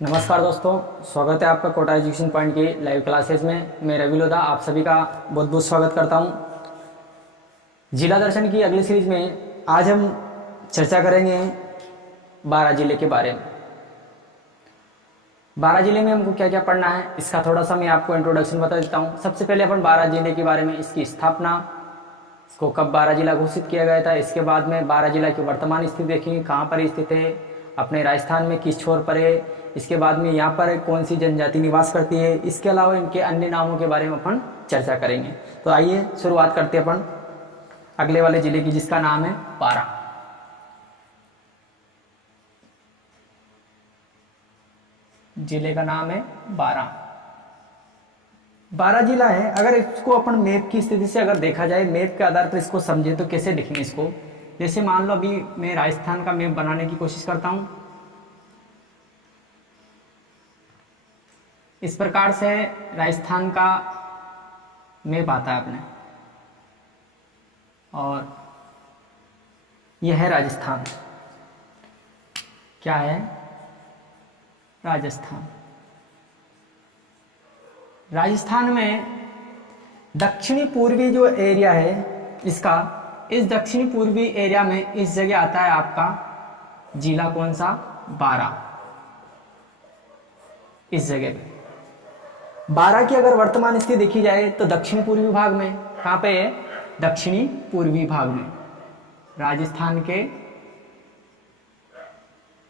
नमस्कार दोस्तों, स्वागत है आपका कोटा एजुकेशन पॉइंट की लाइव क्लासेस में। मैं रवि लोधा आप सभी का बहुत बहुत स्वागत करता हूं। जिला दर्शन की अगली सीरीज में आज हम चर्चा करेंगे 12 जिले के बारे में। 12 जिले में हमको क्या क्या पढ़ना है इसका थोड़ा सा मैं आपको इंट्रोडक्शन बता देता हूं। सबसे पहले अपन 12 जिले के बारे में, इसकी स्थापना, इसको कब 12 जिला घोषित किया गया था, इसके बाद में 12 जिला की वर्तमान स्थिति देखेंगे, कहाँ पर स्थित है, अपने राजस्थान में किस छोर पर है, इसके बाद में यहाँ पर कौन सी जनजाति निवास करती है, इसके अलावा इनके अन्य नामों के बारे में अपन चर्चा करेंगे। तो आइए शुरुआत करते हैं अपन अगले वाले जिले की, जिसका नाम है 12। जिले का नाम है 12। 12 जिला है। अगर इसको अपन मैप की स्थिति से अगर देखा जाए, मैप के आधार पर इसको समझे तो कैसे लिखेंगे इसको। जैसे मान लो अभी मैं राजस्थान का मैप बनाने की कोशिश करता हूं। इस प्रकार से राजस्थान का मैप आता है अपने, और यह है राजस्थान। क्या है? राजस्थान। राजस्थान में दक्षिणी पूर्वी जो एरिया है इसका, इस दक्षिणी पूर्वी एरिया में इस जगह आता है आपका जिला कौन सा? 12। इस जगह पे 12 की अगर वर्तमान स्थिति देखी जाए तो दक्षिणी पूर्वी भाग में, कहां पे है? दक्षिणी पूर्वी भाग में, राजस्थान के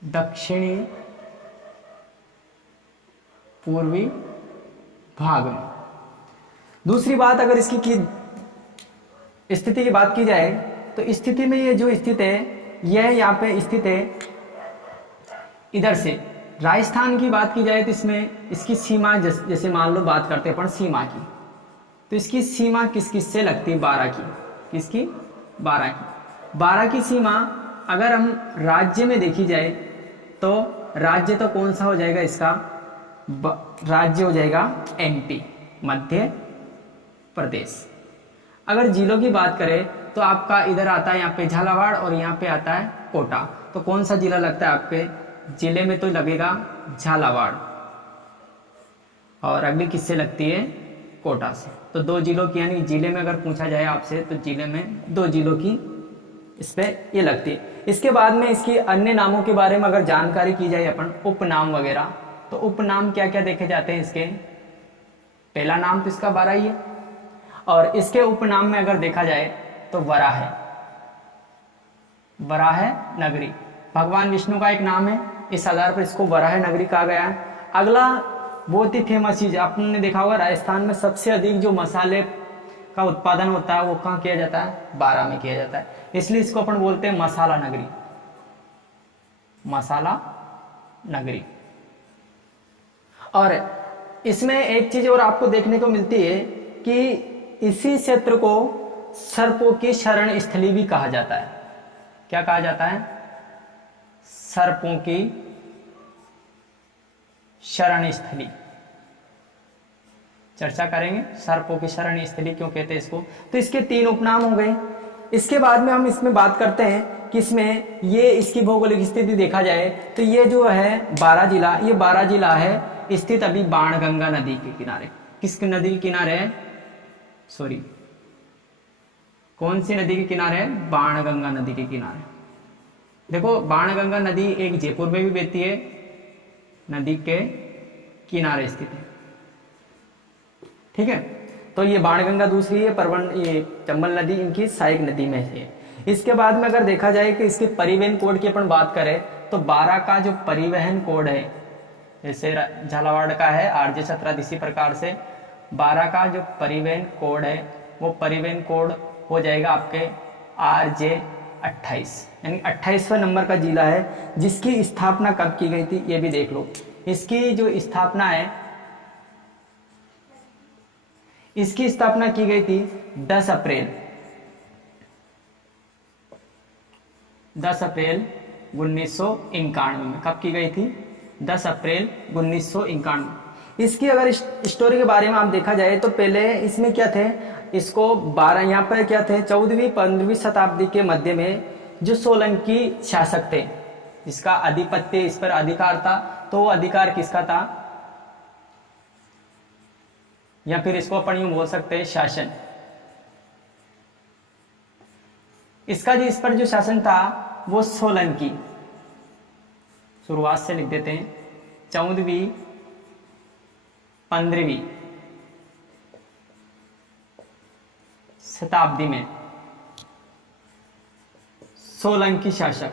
दक्षिणी पूर्वी भाग में। दूसरी बात, अगर इसकी स्थिति की बात की जाए तो स्थिति में ये जो स्थित है, यह यहाँ पे स्थित है इधर से। राजस्थान की बात की जाए तो इसमें इसकी सीमा, जैसे मान लो बात करते हैं अपन सीमा की, तो इसकी सीमा किस किस से लगती है? 12 की। किसकी? 12 की। 12 की सीमा अगर हम राज्य में देखी जाए तो राज्य तो कौन सा हो जाएगा इसका? राज्य हो जाएगा MP, मध्य प्रदेश। अगर जिलों की बात करें तो आपका इधर आता है यहाँ पे झालावाड़ और यहाँ पे आता है कोटा। तो कौन सा जिला लगता है आपके? जिले में तो लगेगा झालावाड़, और अगली किससे लगती है? कोटा से। तो 2 जिलों की, यानी जिले में अगर पूछा जाए आपसे तो जिले में 2 जिलों की इस पे ये लगती है। इसके बाद में इसकी अन्य नामों के बारे में अगर जानकारी की जाए अपन, उपनाम वगैरह, तो उपनाम क्या क्या देखे जाते हैं इसके? पहला नाम तो इसका 12 ही है, और इसके उपनाम में अगर देखा जाए तो वराह है। वराह नगरी भगवान विष्णु का एक नाम है, इस आधार पर इसको वराह नगरी कहा गया है। अगला बहुत ही फेमस चीज आपने देखा होगा, राजस्थान में सबसे अधिक जो मसाले का उत्पादन होता है वो कहाँ किया जाता है? 12 में किया जाता है। इसलिए इसको अपन बोलते हैं मसाला नगरी। मसाला नगरी। और इसमें एक चीज और आपको देखने को मिलती है कि इसी क्षेत्र को सर्पों की शरण स्थली भी कहा जाता है। क्या कहा जाता है? सर्पों की शरण स्थली। चर्चा करेंगे सर्पों की शरण स्थली क्यों कहते हैं इसको। तो इसके 3 उपनाम हो गए। इसके बाद में हम इसमें बात करते हैं कि इसमें ये इसकी भौगोलिक स्थिति देखा जाए तो ये जो है 12 जिला, ये 12 जिला है स्थित अभी बाणगंगा नदी के किनारे। किस नदी के किनारे है? सॉरी, कौन सी नदी के किनारे है? बाणगंगा नदी के किनारे। देखो, बाणगंगा नदी एक जयपुर में भी बहती है, नदी के किनारे स्थित है। ठीक है, तो ये बाणगंगा दूसरी है, ये चंबल नदी इनकी सहायक नदी में है। इसके बाद में अगर देखा जाए कि इसके परिवहन कोड की अपन बात करें तो 12 का जो परिवहन कोड है, जैसे झालावाड़ का है RJ17, इसी प्रकार से 12 का जो परिवहन कोड है वो परिवहन कोड हो जाएगा आपके RJ28, यानी 28वां नंबर का जिला है। जिसकी स्थापना कब की गई थी ये भी देख लो। इसकी जो स्थापना है, इसकी स्थापना की गई थी 10 अप्रैल 1991 में। कब की गई थी? 10 अप्रैल 1991। इसकी अगर स्टोरी के बारे में आप देखा जाए तो पहले इसमें क्या थे, इसको 12 यहाँ पर क्या थे, 14वीं-15वीं शताब्दी के मध्य में जो सोलंकी शासक थे, जिसका आधिपत्य, इस पर अधिकार था, तो वो अधिकार किसका था, या फिर इसको अपन यूं बोल सकते हैं शासन। इसका जो इस पर जो शासन था वो सोलंकी, शुरुआत से लिख देते हैं 14वीं 15वीं शताब्दी में सोलंकी शासक।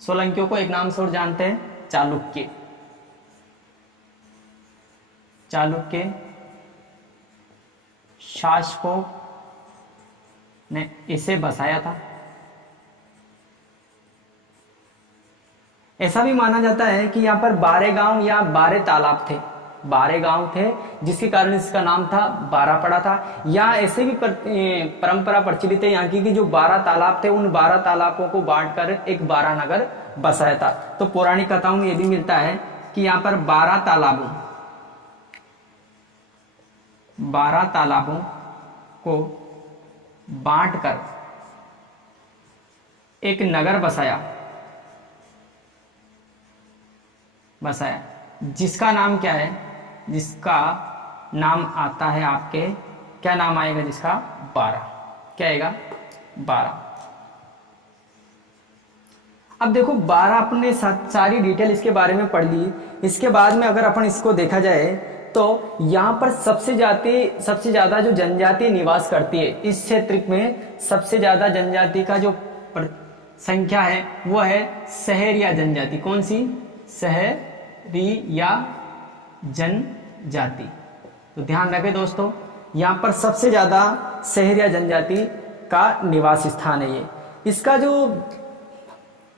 सोलंकियों को एक नाम से और जानते हैं चालुक्य। चालुक्य शासकों ने इसे बसाया था। ऐसा भी माना जाता है कि यहाँ पर 12 गांव या 12 तालाब थे, 12 गांव थे, जिसके कारण इसका नाम था बारह पड़ा था। या ऐसे भी परंपरा प्रचलित है यहाँ की कि जो 12 तालाब थे उन 12 तालाबों को बांटकर एक 12 नगर बसाया था। तो पौराणिक कथाओं में यह भी मिलता है कि यहाँ पर 12 तालाबों को बांटकर एक नगर बसाया, जिसका नाम क्या है, जिसका नाम आता है आपके, क्या नाम आएगा जिसका, 12। क्या आएगा, 12। अब देखो 12 अपने सारी डिटेल इसके बारे में पढ़ ली। इसके बाद में अगर अपन इसको देखा जाए तो यहाँ पर सबसे ज्यादा जो जनजाति निवास करती है इस क्षेत्र में, सबसे ज्यादा जनजाति का जो संख्या है वो है सहरिया जनजाति। कौन सी, सहरिया जनजाति। तो ध्यान रखें दोस्तों, यहाँ पर सबसे ज्यादा सहरिया जनजाति का निवास स्थान है ये। इसका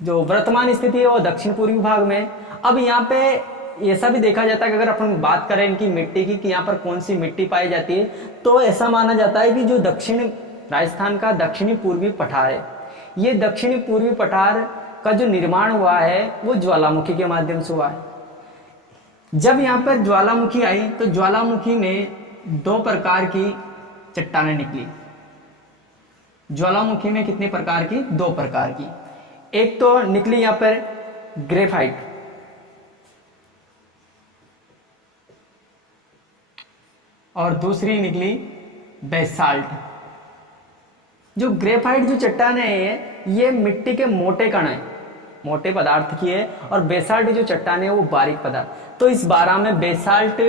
जो वर्तमान स्थिति है वो दक्षिण पूर्वी भाग में। अब यहाँ पे ऐसा भी देखा जाता है कि अगर अपन बात करें इनकी मिट्टी की कि यहाँ पर कौन सी मिट्टी पाई जाती है, तो ऐसा माना जाता है कि जो दक्षिण राजस्थान का दक्षिणी पूर्वी पठार है, ये दक्षिणी पूर्वी पठार का जो निर्माण हुआ है वो ज्वालामुखी के माध्यम से हुआ है। जब यहाँ पर ज्वालामुखी आई तो ज्वालामुखी में 2 प्रकार की चट्टानें निकली। ज्वालामुखी में कितने प्रकार की, 2 प्रकार की। एक तो निकली यहाँ पर ग्रेफाइट, और दूसरी निकली बेसाल्ट। जो ग्रेफाइट जो चट्टान है ये मिट्टी के मोटे कण है, मोटे पदार्थ की है, और बेसाल्ट जो चट्टान है वो बारीक पदार्थ। तो इस 12 में बेसाल्ट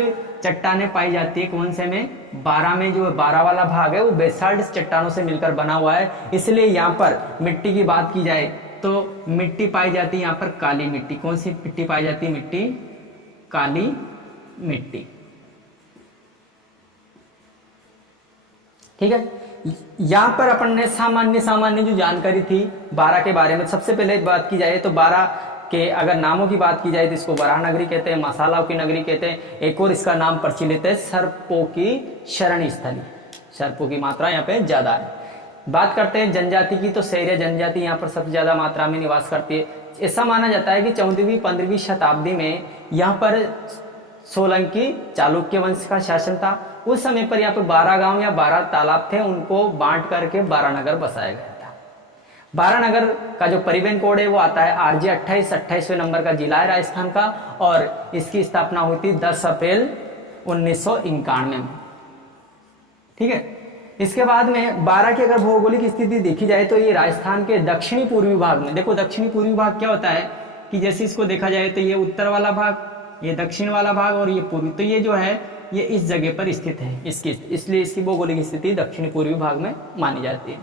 चट्टानें पाई जाती है। कौन से में, 12 में जो 12 वाला भाग है वो बेसाल्ट चट्टानों से मिलकर बना हुआ है। इसलिए यहाँ पर मिट्टी की बात की जाए तो मिट्टी पाई जाती है यहाँ पर काली मिट्टी। कौन सी मिट्टी पाई जाती है, मिट्टी काली मिट्टी। ठीक है। यहां पर अपन ने सामान्य जो जानकारी थी 12 के बारे में, सबसे पहले बात की जाए तो 12 के अगर नामों की बात की जाए तो इसको वराह नगरी कहते हैं, मसालाओं की नगरी कहते हैं। एक और इसका नाम प्रचलित है सर्पों की शरण स्थली। सर्पों की मात्रा यहाँ पे ज्यादा है। बात करते हैं जनजाति की, तो सहरिया जनजाति यहाँ पर सबसे ज्यादा मात्रा में निवास करती है। ऐसा माना जाता है कि 14वीं 15वीं शताब्दी में यहाँ पर सोलंकी चालुक्य वंश का शासन था। उस समय पर यहाँ पे 12 गांव या 12 तालाब थे, उनको बांट करके 12 नगर बसाया गया था। 12 नगर का जो परिवहन कोड है वो आता है RJ 28वें नंबर का जिला है राजस्थान का, और इसकी स्थापना हुई थी 10 अप्रैल 1991 में। ठीक है। इसके बाद में 12 की अगर भौगोलिक स्थिति देखी जाए तो ये राजस्थान के दक्षिणी पूर्वी भाग में, देखो दक्षिणी पूर्वी भाग क्या होता है कि जैसे इसको देखा जाए तो ये उत्तर वाला भाग, ये दक्षिण वाला भाग, और ये पूर्वी। तो ये जो है ये इस जगह पर स्थित है, इसलिए इसकी भौगोलिक स्थिति दक्षिण पूर्वी भाग में मानी जाती है।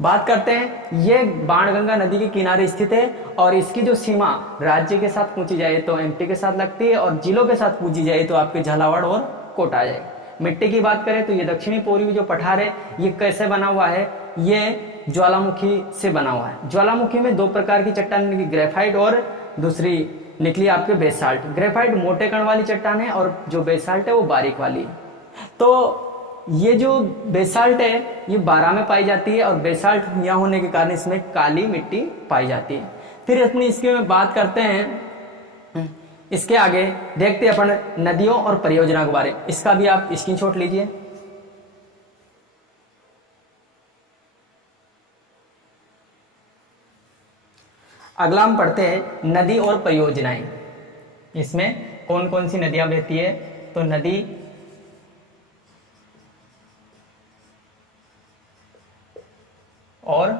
बात करते हैं, ये बाणगंगा नदी के किनारे स्थित है, और इसकी जो सीमा राज्य के साथ पूछी जाए तो MP के साथ लगती है, और जिलों के साथ पूछी जाए तो आपके झालावाड़ और कोटा आ जाएगा। मिट्टी की बात करें तो ये दक्षिणी पूर्वी जो पठार है ये कैसे बना हुआ है, ये ज्वालामुखी से बना हुआ है। ज्वालामुखी में 2 प्रकार की चट्टान, ग्रेफाइट और दूसरी निकली आपके बेसाल्ट। ग्रेफाइट मोटे कण वाली चट्टान है और जो बेसाल्ट है वो बारीक वाली है। तो ये जो बेसाल्ट है ये 12 में पाई जाती है, और बेसाल्ट यहाँ होने के कारण इसमें काली मिट्टी पाई जाती है। फिर अपनी इसके में बात करते हैं, इसके आगे देखते हैं अपन नदियों और परियोजना के बारे में। इसका भी आप स्क्रीनशॉट लीजिए। अगला हम पढ़ते हैं नदी और परियोजनाएं। इसमें कौन कौन सी नदियां बहती है, तो नदी और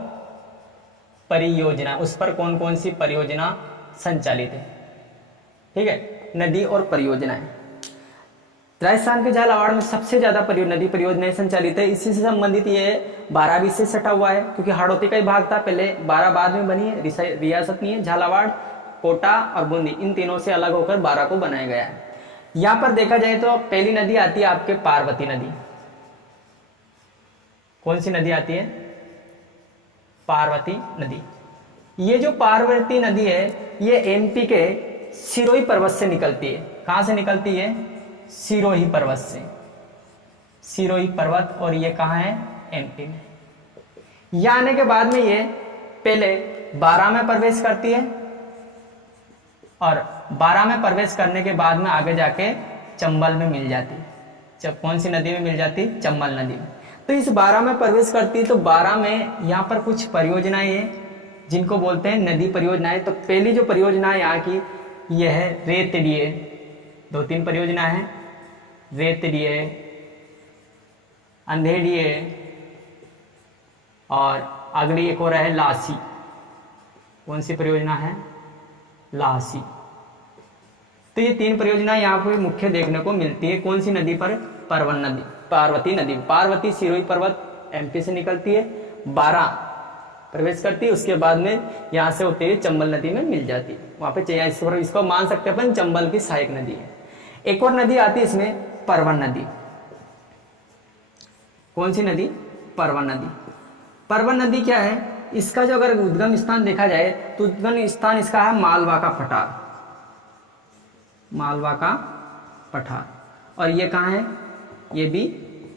परियोजना, उस पर कौन कौन सी परियोजना संचालित है। ठीक है, नदी और परियोजनाएं। राजस्थान के झालावाड़ में सबसे ज्यादा नदी परियोजनाएं संचालित है। इसी से संबंधित ये 12 भी से सटा हुआ है, क्योंकि हाड़ौती का ही भाग था पहले, 12 बाद में बनी है, रियासत नहीं है। झालावाड़, कोटा और बूंदी, इन तीनों से अलग होकर 12 को बनाया गया है। यहां पर देखा जाए तो पहली नदी आती है आपके पार्वती नदी। कौन सी नदी आती है? पार्वती नदी। ये जो पार्वती नदी है ये एमपी के सिरोही पर्वत से निकलती है। कहां से निकलती है? सिरोही पर्वत से, सिरोही पर्वत, और ये कहां है? एमपी में। यहां आने के बाद में ये पहले 12 में प्रवेश करती है, और 12 में प्रवेश करने के बाद में आगे जाके चंबल में मिल जाती है। जब कौन सी नदी में मिल जाती? चंबल नदी में। तो इस 12 में प्रवेश करती है, तो 12 में यहाँ पर कुछ परियोजनाएं हैं जिनको बोलते हैं नदी परियोजनाएं। तो पहली जो परियोजना है यहाँ की यह है रेतड़िए। 2-3 परियोजना है, रेतड़िए, अंधेड़िए, और अगली एक और है लासी। कौन सी परियोजना है? लासी। तो ये 3 परियोजना यहाँ पे मुख्य देखने को मिलती है। कौन सी नदी पर? परवन नदी, पार्वती नदी। पार्वती सिरोही पर्वत एमपी से निकलती है, 12 प्रवेश करती है, उसके बाद में यहाँ से होते हुए चंबल नदी में मिल जाती है। वहां पे इसको मान सकते हैं अपन चंबल की सहायक नदी है। एक और नदी आती है इसमें, परवन नदी। कौन सी नदी? परवन नदी। परवन नदी क्या है? इसका जो अगर उद्गम स्थान देखा जाए तो उद्गम स्थान इसका है मालवा का पठार, मालवा का पठार। और ये कहाँ है? ये भी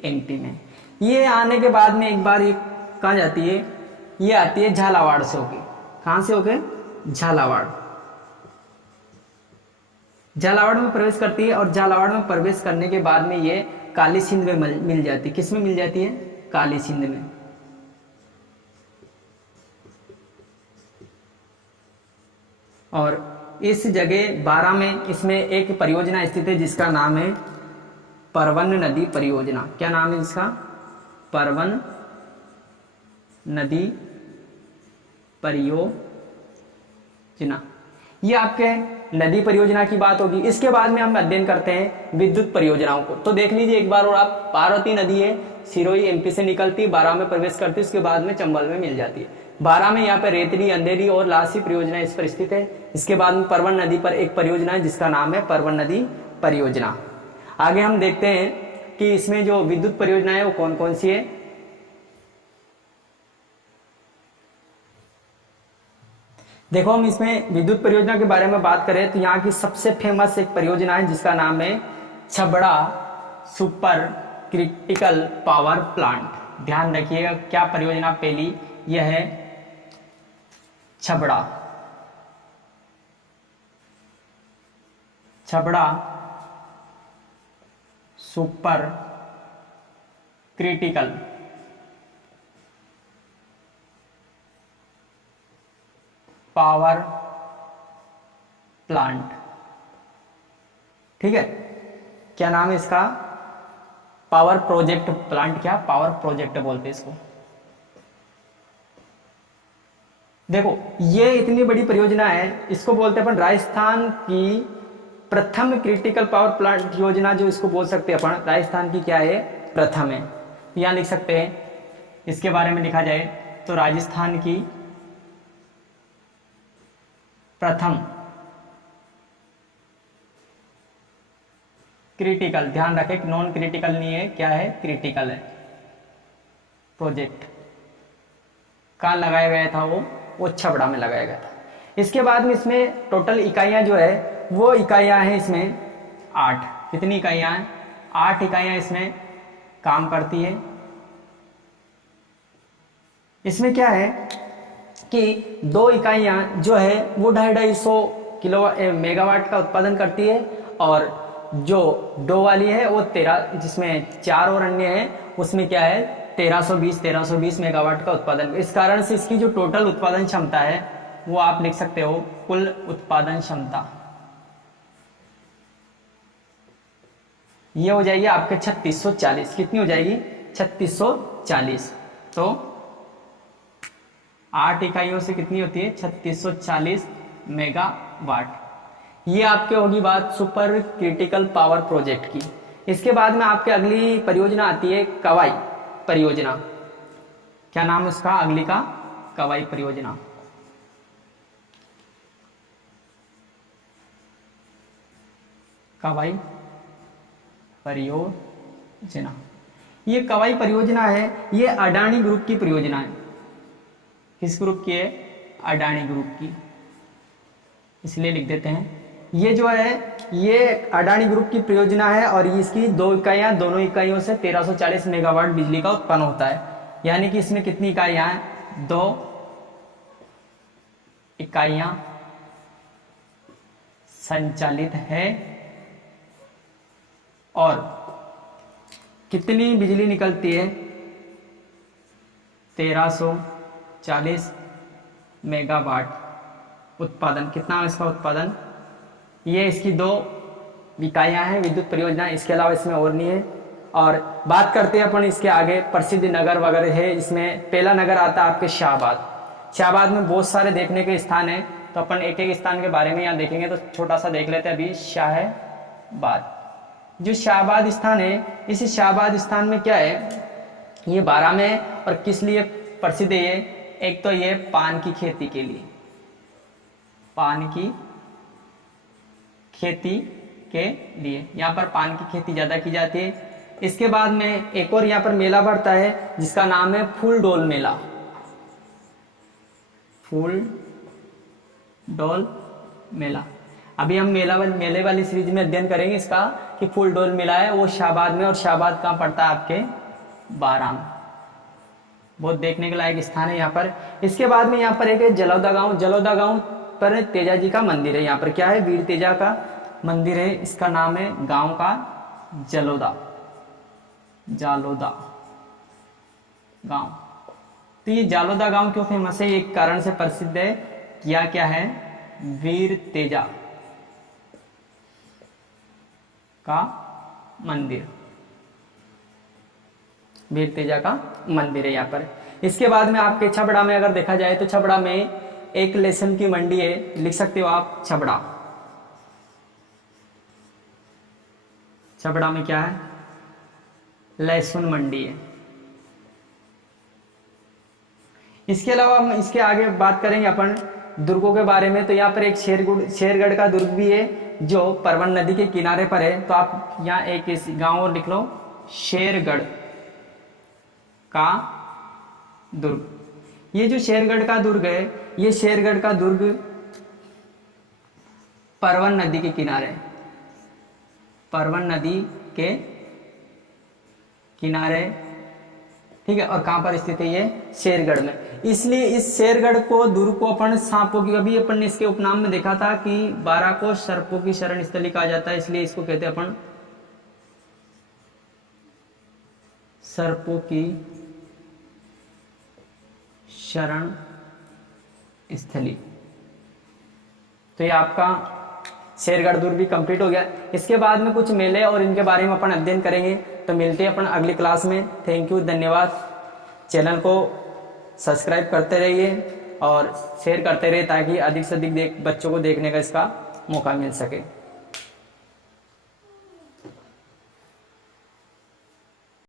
एमपी में। ये आने के बाद में एक बार ये कहाँ जाती है? ये आती है झालावाड़ से होके। कहां से होके? झालावाड़। झालावाड़ में प्रवेश करती है, और झालावाड़ में प्रवेश करने के बाद में ये काली सिंध में मिल जाती है। किस में मिल जाती है? काली सिंध में। और इस जगह 12 में इसमें एक परियोजना स्थित है जिसका नाम है परवन नदी परियोजना। क्या नाम है इसका? परवन नदी परियोजना। ये आपके नदी परियोजना की बात होगी। इसके बाद में हम अध्ययन करते हैं विद्युत परियोजनाओं को। तो देख लीजिए एक बार और आप, पार्वती नदी है, सिरोही एमपी से निकलती, 12 में प्रवेश करती, उसके बाद में चंबल में मिल जाती है। 12 में यहाँ पे रेतड़ी, अंधेरी और लासी परियोजना इस पर स्थित है। इसके बाद में परवन नदी पर एक परियोजना है जिसका नाम है परवन नदी परियोजना। आगे हम देखते हैं कि इसमें जो विद्युत परियोजना है वो कौन कौन सी है। देखो, हम इसमें विद्युत परियोजना के बारे में बात करें तो यहाँ की सबसे फेमस एक परियोजना है जिसका नाम है Chhabra super critical power plant. ध्यान रखिएगा क्या परियोजना पहली, यह है Chhabra super critical power plant. ठीक है, क्या नाम है इसका? Power project plant. क्या? पावर प्रोजेक्ट बोलते हैं इसको। देखो, ये इतनी बड़ी परियोजना है, इसको बोलते हैं अपन राजस्थान की प्रथम क्रिटिकल पावर प्लांट योजना, जो इसको बोल सकते हैं अपन राजस्थान की क्या है? प्रथम है। यहां लिख सकते हैं, इसके बारे में लिखा जाए तो राजस्थान की प्रथम क्रिटिकल, ध्यान रखें नॉन क्रिटिकल नहीं है, क्या है? क्रिटिकल है। प्रोजेक्ट कहाँ लगाया गया था? वो छबड़ा में लगाया गया था। इसके बाद में इसमें टोटल इकाइयां जो है वो इकाइयां हैं इसमें 8। कितनी इकाइयां हैं? 8 इकाइयां इसमें काम करती है। इसमें क्या है कि 2 इकाइयां जो है वो 250 किलो मेगावाट का उत्पादन करती है, और जो 2 वाली है वो 13, जिसमें 4 और अन्य है, उसमें क्या है? 1320 मेगावाट का उत्पादन। इस कारण से इसकी जो टोटल उत्पादन क्षमता है वो आप लिख सकते हो कुल उत्पादन क्षमता। ये हो जाएगी आपके 3640। कितनी हो जाएगी? 3640। तो 8 इकाइयों से कितनी होती है? 3640 मेगावाट। ये आपके होगी बात सुपर क्रिटिकल पावर प्रोजेक्ट की। इसके बाद में आपके अगली परियोजना आती है कवाई परियोजना। क्या नाम है उसका अगली का? कवाई परियोजना। कवाई परियोजना, ये कवाई परियोजना है, ये अडानी ग्रुप की परियोजना है। किस ग्रुप की है? अडानी ग्रुप की, इसलिए लिख देते हैं। ये जो है ये अडानी ग्रुप की परियोजना है और इसकी 2 इकाइयां, दोनों इकाइयों से 1340 मेगावाट बिजली का उत्पन्न होता है। यानी कि इसमें कितनी इकाइयां हैं? 2 इकाइयां संचालित है और कितनी बिजली निकलती है? 1340 मेगावाट उत्पादन। कितना है इसका उत्पादन? ये इसकी 2 इकाइयां हैं विद्युत परियोजना, इसके अलावा इसमें और नहीं है। और बात करते हैं अपन इसके आगे प्रसिद्ध नगर वगैरह है। इसमें पहला नगर आता है आपके शाहबाद। शाहबाद में बहुत सारे देखने के स्थान है, तो अपन एक एक स्थान के बारे में यहाँ देखेंगे। तो छोटा सा देख लेते हैं अभी। शाहबाद, जो शाहबाद स्थान है, इस शाहबाद स्थान में क्या है? ये 12 में है और किस लिए प्रसिद्ध है ये? एक तो ये पान की खेती के लिए, पान की खेती के लिए यहाँ पर पान की खेती ज्यादा की जाती है। इसके बाद में एक और यहाँ पर मेला बढ़ता है जिसका नाम है फूल डोल मेला। फूल डोल मेला। अभी हम मेले वाली सीरीज में अध्ययन करेंगे इसका कि फूल डोल मेला है वो शाहबाद में, और शाहबाद कहाँ पड़ता है? आपके 12 में। बहुत देखने के लायक स्थान है यहाँ पर। इसके बाद में यहाँ पर एक है जलौदा गांव। जलौदा गांव पर तेजा जी का मंदिर है। यहाँ पर क्या है? वीर तेजा का मंदिर है। इसका नाम है गांव का जलोदा, जालोदा गांव। तो ये जालोदा गांव क्यों फेमस है? एक कारण से प्रसिद्ध है। क्या है? वीर तेजा का मंदिर, वीर तेजा का मंदिर है यहाँ पर। इसके बाद में आपके छबड़ा में अगर देखा जाए तो छबड़ा में एक लहसुन की मंडी है। लिख सकते हो आप छबड़ा। छबड़ा में क्या है? लहसुन मंडी है। इसके अलावा हम इसके आगे बात करेंगे अपन दुर्गों के बारे में। तो यहाँ पर एक शेरगढ़ का दुर्ग भी है जो परवन नदी के किनारे पर है। तो आप यहाँ एक इस गांव और लिख लो, शेरगढ़ का दुर्ग। ये जो शेरगढ़ का दुर्ग है, ये शेरगढ़ का दुर्ग परवन नदी के किनारे, परवन नदी के किनारे, ठीक है। और कहां पर स्थित है? ये शेरगढ़ में। इसलिए इस शेरगढ़ को दुर्ग को अपन सांपों की, अभी अपन ने इसके उपनाम में देखा था कि 12 को सर्पों की शरण स्थली कहा जाता है, इसलिए इसको कहते हैं अपन सर्पों की शरण स्थली। तो ये आपका शेरगढ़ दुर्ग भी कंप्लीट हो गया। इसके बाद में कुछ मेले और इनके बारे में अपन अध्ययन करेंगे। तो मिलते हैं अपन अगली क्लास में। थैंक यू, धन्यवाद। चैनल को सब्सक्राइब करते रहिए और शेयर करते रहिए ताकि अधिक से अधिक बच्चों को देखने का इसका मौका मिल सके।